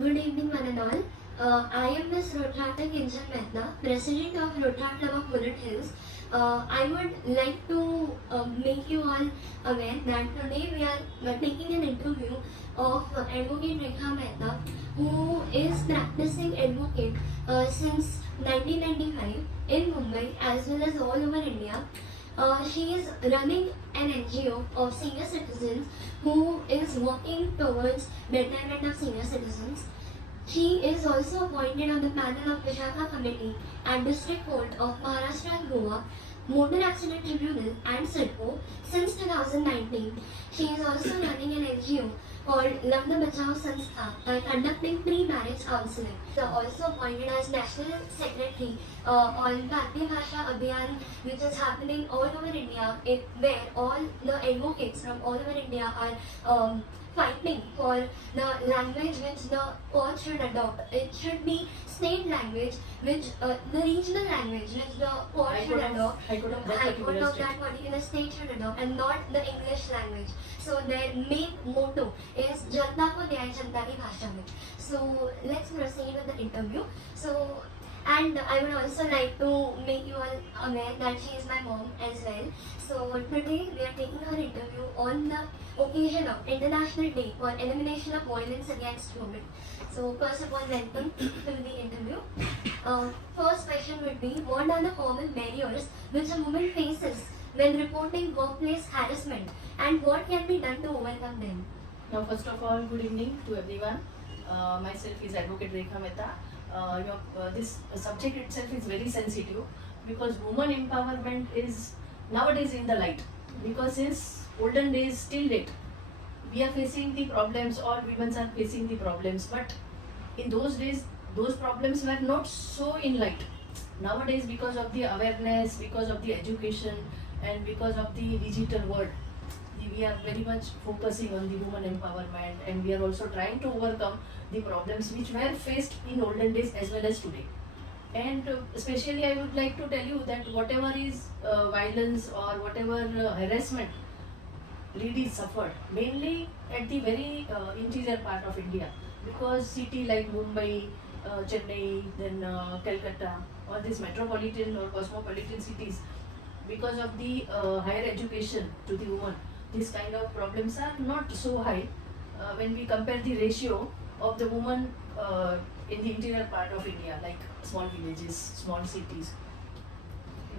Good evening, one and all. I am Ms. Rotharta Kinjan Mehta, President of Rothart Club of Bullet Hills. I would like to make you all aware that today we are taking an interview of Advocate Rekha Mehta, who is practicing advocate since 1995 in Mumbai as well as all over India. She is running an NGO of senior citizens who is working towards betterment of senior citizens. She is also appointed on the panel of Vishakha Committee and District Court of Maharashtra and Goa, Motor Accident Tribunal and SIDCO since 2019. She is also running an NGO called Lagna Bachao Sanstha by conducting pre-marriage counseling. She is also appointed as National Secretary on Bharatiya Bhasha Abhiyan, which is happening all over India, where all the advocates from all over India are fighting for the language which the court should adopt. It should be state language, which the regional language which the court should adopt. High Court of that particular state should adopt, and not the English language. So their main motto is "Janta ko nyay janta ki bhasha mein." So let's proceed with the interview. And I would also like to make you all aware that she is my mom as well. So today we are taking her interview on the occasion of International Day for Elimination of Violence Against Women. So first of all, welcome to the interview. First question would be, what are the common barriers which a woman faces when reporting workplace harassment, and what can be done to overcome them? Now, first of all, good evening to everyone. Myself is Advocate Rekha Mehta. This subject itself is very sensitive because woman empowerment is nowadays in the light, because since olden days till date we are facing the problems, all women are facing the problems, but in those days those problems were not so in light. Nowadays, because of the awareness, because of the education, and because of the digital world, we are very much focusing on the woman empowerment, and we are also trying to overcome the problems which were faced in olden days as well as today. And especially I would like to tell you that whatever is violence or whatever harassment ladies suffered, mainly at the very interior part of India, because city like Mumbai, Chennai, then Calcutta, all these metropolitan or cosmopolitan cities, because of the higher education to the woman, these kind of problems are not so high when we compare the ratio of the woman in the interior part of India, like small villages, small cities.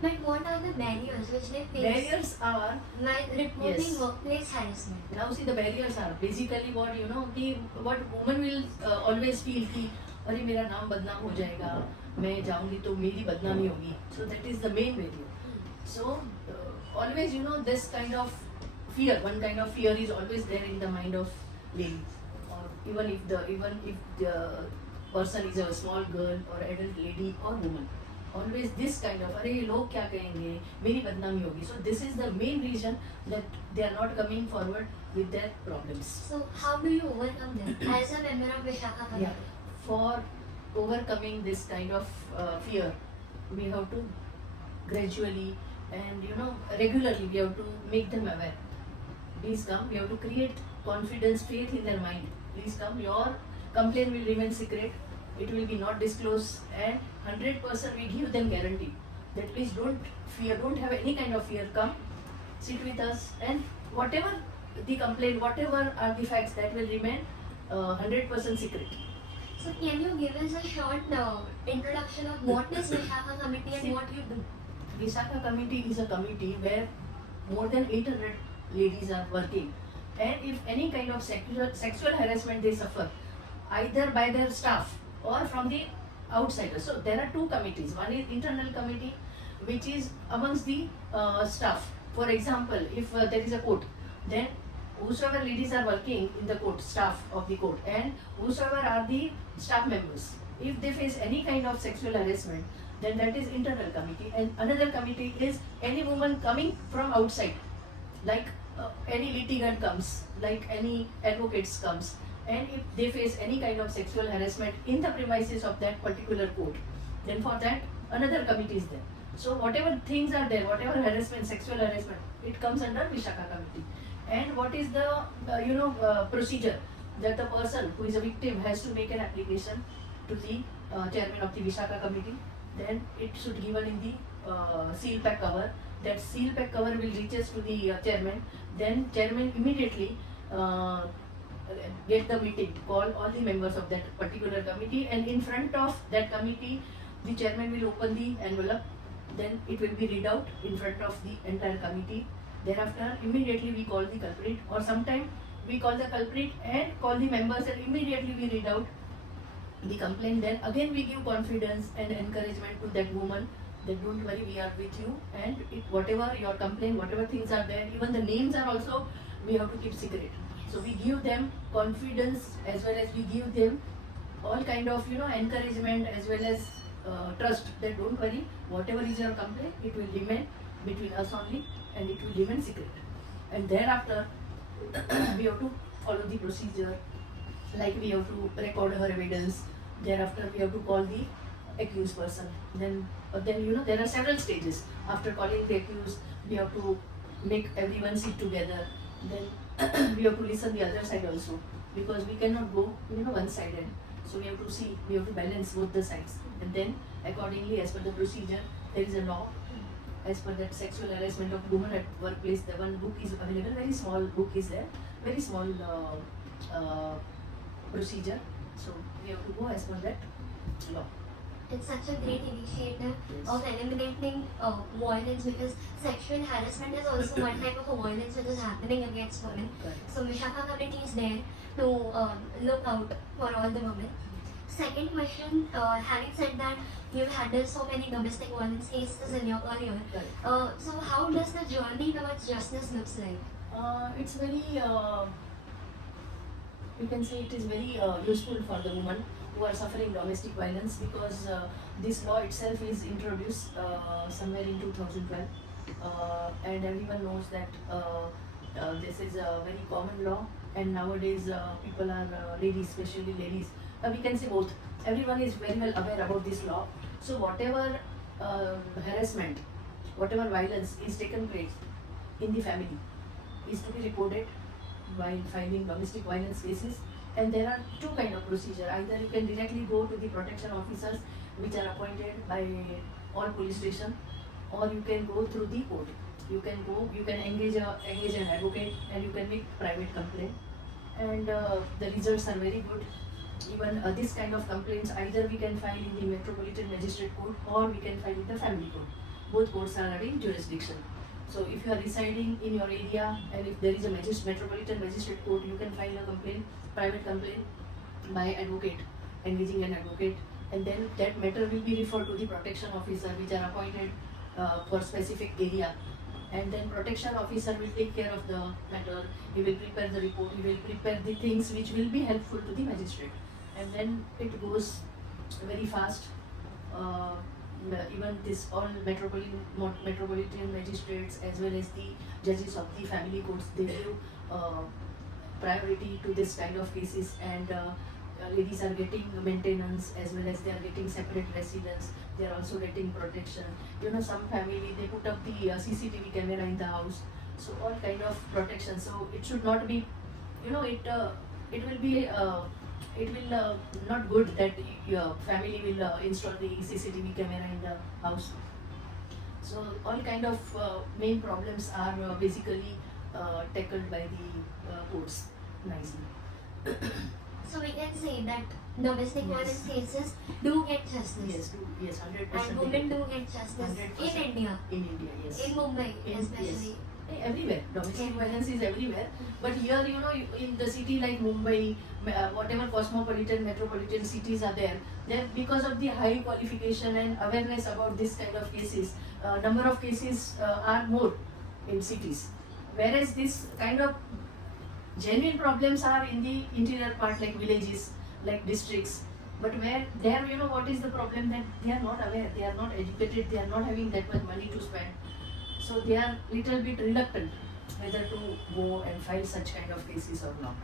But what are the barriers which they face Barriers are, while reporting yes, workplace harassment? now see the barriers are basically what the what woman will always feel कि अरे मेरा नाम बदनाम हो जाएगा, मैं जाऊंगी तो मेरी बदनामी होगी. So that is the main barrier. So always this kind of fear, one kind of fear is always there in the mind of lady, or even if the person is a small girl or adult lady or woman, always this kind of अरे लोग क्या कहेंगे, मेरी बदनामी होगी. So this is the main reason that they are not coming forward with their problems. So how do you overcome them as a member of Vishakha Committee? Yeah, for overcoming this kind of fear, we have to gradually and regularly we have to make them aware. Please come, we have to create confidence, faith in their mind. Please come, your complaint will remain secret, it will be not disclosed, and 100% we give them guarantee that please don't fear, don't have any kind of fear, come sit with us, and whatever the complaint, whatever are the facts, that will remain 100% secret. So can you give us a short introduction of what is Vishakha Committee and what you do? Vishakha Committee is a committee where more than 800 ladies are working, and if any kind of sexual harassment they suffer, either by their staff or from the outsiders. So there are two committees. One is internal committee, which is amongst the staff. For example, if there is a court, then whosoever ladies are working in the court, staff of the court, and whosoever are the staff members, if they face any kind of sexual harassment, then that is internal committee. And another committee is any woman coming from outside, like any litigant comes, like any advocates comes, and if they face any kind of sexual harassment in the premises of that particular court, then for that another committee is there. So whatever things are there, whatever harassment, sexual harassment, it comes under Vishakha Committee. And what is the procedure? that the person who is a victim has to make an application to the chairman of the Vishaka committee. Then it should given in the seal pack cover. That seal pack cover will reaches to the chairman. Then chairman immediately get the meeting, call all the members of that particular committee, and in front of that committee, the chairman will open the envelope. Then it will be read out in front of the entire committee. Thereafter, immediately we call the culprit, or sometime we call the culprit and call the members, and immediately we read out the complaint. Then again we give confidence and encouragement to that woman that don't worry, we are with you, and whatever your complaint, whatever things are there, even the names are also we have to keep secret. So we give them confidence, as well as we give them all kind of encouragement, as well as trust that don't worry, whatever is your complaint, it will remain between us only, and it will remain secret. And thereafter we have to follow the procedure, like we have to record her evidence. Thereafter we have to call the accused person. Then there are several stages. After calling the accused, we have to make everyone sit together. Then we have to listen the other side also, because we cannot go one sided. So we have to see, we have to balance both the sides. And then accordingly, as per the procedure, there is a law. As per that sexual harassment of women at workplace, the one book is available, very small book is there, very small procedure. So we have to go as per that law. It's such a great initiative Yes. of eliminating violence, because sexual harassment is also one type of a violence which is happening against women. Correct. So Vishaka committee is there to look out for all the women. Second question, having said that you've handled so many domestic violence cases in your career, Correct. so how does the journey towards justice looks like? It's very, you can say it is very useful for the women who are suffering domestic violence, because this law itself is introduced somewhere in 2012, and everyone knows that this is a very common law, and nowadays people are ladies, especially ladies, we can say both, everyone is very well aware about this law. So whatever harassment, whatever violence is taken place in the family is to be reported while filing domestic violence cases. And there are two kind of procedure. Either you can directly go to the protection officers, which are appointed by all police station, or you can go through the court. You can engage an advocate, and you can make private complaint. And the results are very good. Even this kind of complaints, either we can file in the Metropolitan Magistrate Court, or we can file in the family court. Both courts are having jurisdiction. So if you are residing in your area, and if there is a Metropolitan Magistrate Court, you can file a complaint, private complaint by advocate, engaging an advocate, and then that matter will be referred to the protection officer, which are appointed for specific area. And then protection officer will take care of the matter. He will prepare the report, he will prepare the things which will be helpful to the magistrate. And then it goes very fast. Even this all metropolitan magistrates, as well as the judges of the family courts, they give priority to this kind of cases, and ladies are getting maintenance, as well as they are getting separate residence. They are also getting protection. Some family, they put up the CCTV camera in the house, so all kind of protection. So it should not be, it will be not good that your family will install the CCTV camera in the house. So all kind of main problems are basically tackled by the courts nicely. So we can say that domestic Yes. violence cases do get justice. Yes, 100%. And women do get justice 100%. in India, In India, yes. in Mumbai In- especially. Everywhere, domestic Everywhere. violence is everywhere. But here, in the city like Mumbai, whatever cosmopolitan, metropolitan cities are there, because of the high qualification and awareness about this kind of cases, number of cases are more in cities. Whereas this kind of genuine problems are in the interior part, like villages, like districts. But where there, what is the problem, that they are not aware, they are not educated, they are not having that much money to spend. So they are little bit reluctant whether to go and file such kind of cases or not.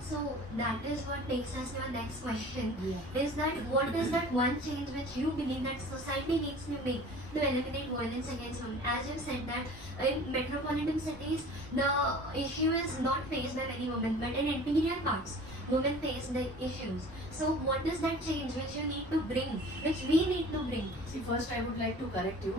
So that is what takes us to our next question. Yeah. Is that what is that one change which you believe that society needs to make to eliminate violence against women? As you said that in metropolitan cities the issue is not faced by many women, but in interior parts women face the issues. So what is that change which you need to bring, which we need to bring? See, first I would like to correct you.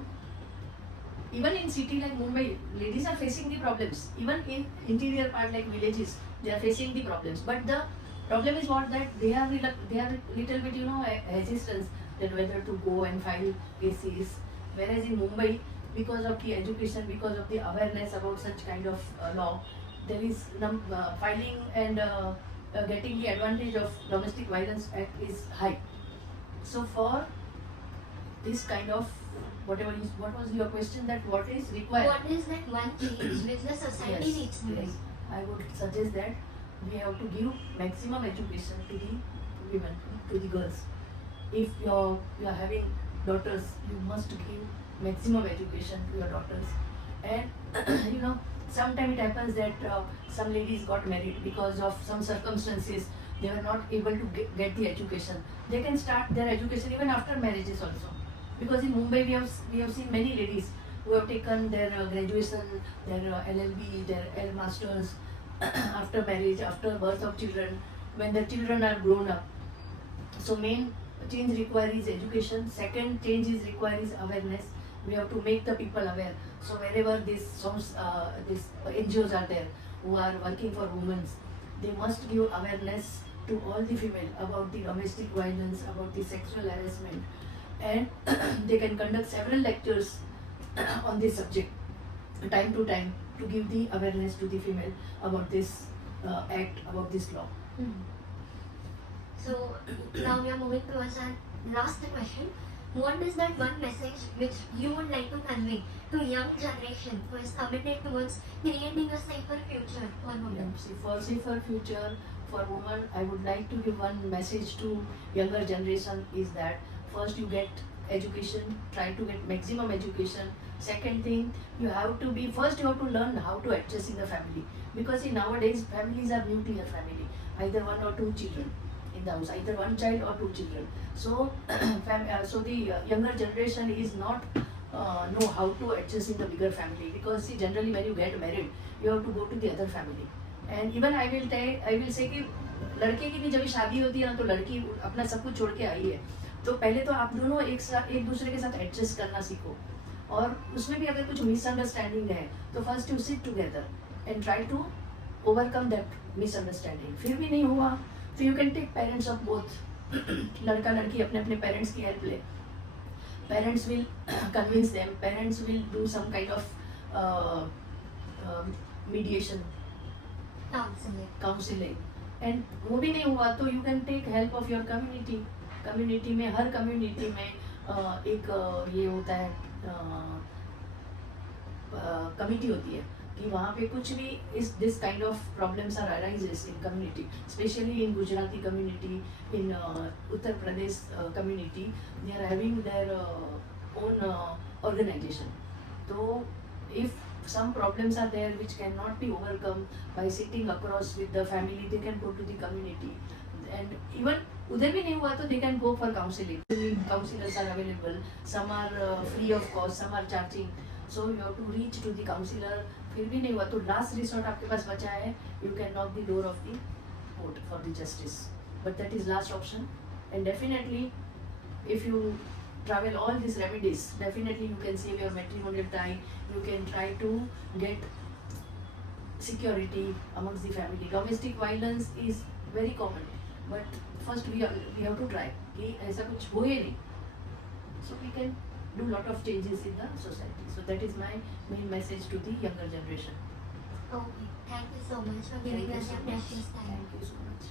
Even in city like Mumbai, ladies are facing the problems. Even in interior part like villages, they are facing the problems. But the problem is what, that they are little bit hesitant that whether to go and file cases. Whereas in Mumbai, because of the education, because of the awareness about such kind of law, there is filing and getting the advantage of Domestic Violence Act is high. So for this kind of what was your question, that what is required? What is that one change which the society needs to bring? I would suggest that we have to give maximum education to the women, to the girls. If you are having daughters, you must give maximum education to your daughters. And sometimes it happens that some ladies got married because of some circumstances. They were not able to get the education. They can start their education even after marriages also. Because in Mumbai we have seen many ladies who have taken their graduation, their LLB, their L masters after marriage, after birth of children, when the children are grown up. So main change requires education. Second change is requires awareness. We have to make the people aware. So wherever these NGOs are there who are working for women, they must give awareness to all the female about the domestic violence, about the sexual harassment, and they can conduct several lectures on this subject time to time to give the awareness to the female about this act, about this law. So now we are moving towards our last question. What is that one message which you would like to convey to young generation who is committed towards creating a safer future for women? See, for safer future for women, I would like to give one message to younger generation is that first you get education, try to get maximum education. Second thing, you have to learn how to adjust in the family, because in nowadays families are nuclear family, either one or two children in the house, either one child or two children. So so the younger generation is not know how to adjust in the bigger family, because see, generally when you get married you have to go to the other family. And even I will say कि लड़के की भी जब शादी होती है ना, तो लड़की अपना सब कुछ छोड़ के आई है, तो पहले तो आप दोनों एक दूसरे के साथ एडजस्ट करना सीखो. और उसमें भी अगर कुछ मिसअंडरस्टैंडिंग है तो first you sit together and try to overcome that misunderstanding. फिर भी नहीं हुआ तो you can take parents of both. लड़का लड़की अपने अपने पेरेंट्स की हेल्प ले. Parents will convince them, parents will do some kind of mediation, counselling. And वो भी नहीं हुआ तो you can take help of your community. Community में, हर कम्युनिटी में एक ये होता है, कमिटी होती है कि वहाँ पे कुछ भी इस this kind of problems are arises in community, specially in Gujarati community, in Uttar Pradesh community, they are having their own organisation. तो if some problems are there which cannot be overcome by sitting across with the family, they can go to the community. And even उधर भी नहीं हुआ तो they can go for counseling. Counselors are available. Some are free of cost, some are charging. So you have to reach to the counselor. फिर भी नहीं हुआ तो last resort आपके पास बचा है, you can knock the door of the court for the justice. But that is last option. And definitely, if you travel all these remedies, definitely you can save your matrimonial time. You can try to get security amongst the family. Domestic violence is very common, but first we have to try कि ऐसा कुछ हो ही नहीं. So we can do lot of changes in the society. So that is my main message to the younger generation. Okay, thank you so much for giving us your precious time. Thank you so much.